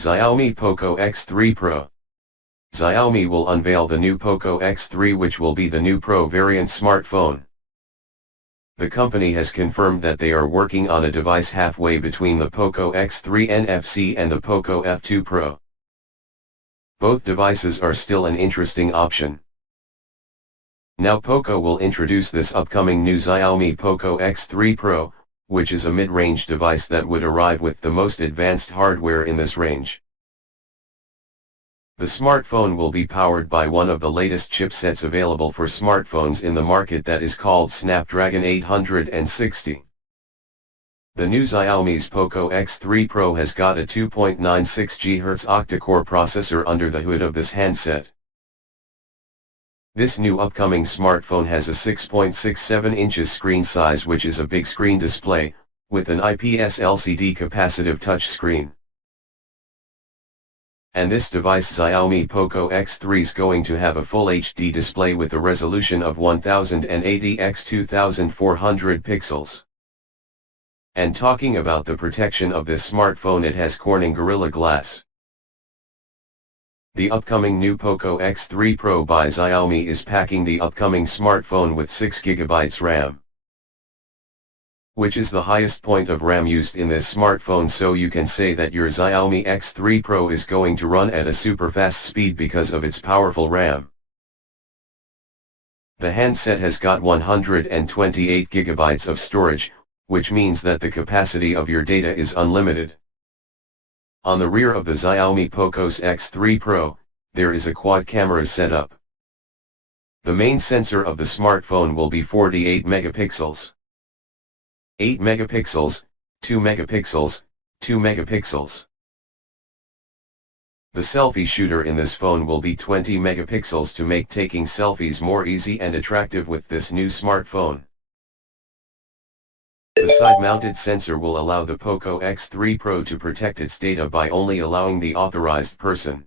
Xiaomi Poco X3 Pro. Xiaomi will unveil the new Poco X3, which will be the new Pro variant smartphone. The company has confirmed that they are working on a device halfway between the POCO X3 NFC and the POCO F2 Pro. Both devices are still an interesting option. Now POCO will introduce this upcoming new Xiaomi Poco X3 Pro, which is a mid-range device that would arrive with the most advanced hardware in this range. The smartphone will be powered by one of the latest chipsets available for smartphones in the market, that is called Snapdragon 860. The new Xiaomi's Poco X3 Pro has got a 2.96 GHz Octa-Core processor under the hood of this handset. This new upcoming smartphone has a 6.67 inches screen size, which is a big screen display, with an IPS LCD Capacitive Touchscreen. And this device, Xiaomi Poco X3, is going to have a full HD display with a resolution of 1080 x 2400 pixels. And talking about the protection of this smartphone, it has Corning Gorilla Glass. The upcoming new Poco X3 Pro by Xiaomi is packing the upcoming smartphone with 6 GB RAM, which is the highest point of RAM used in this smartphone, so you can say that your Xiaomi X3 Pro is going to run at a super fast speed because of its powerful RAM. The handset has got 128 GB of storage, which means that the capacity of your data is unlimited. On the rear of the Xiaomi Poco X3 Pro, there is a quad camera setup. The main sensor of the smartphone will be 48 megapixels. 8 megapixels, 2 megapixels, 2 megapixels. The selfie shooter in this phone will be 20 megapixels to make taking selfies more easy and attractive with this new smartphone. The side-mounted sensor will allow the Poco X3 Pro to protect its data by only allowing the authorized person.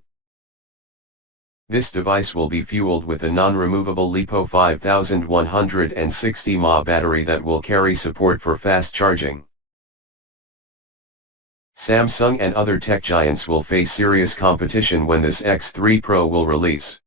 This device will be fueled with a non-removable LiPo 5160 mAh battery that will carry support for fast charging. Samsung and other tech giants will face serious competition when this X3 Pro will release.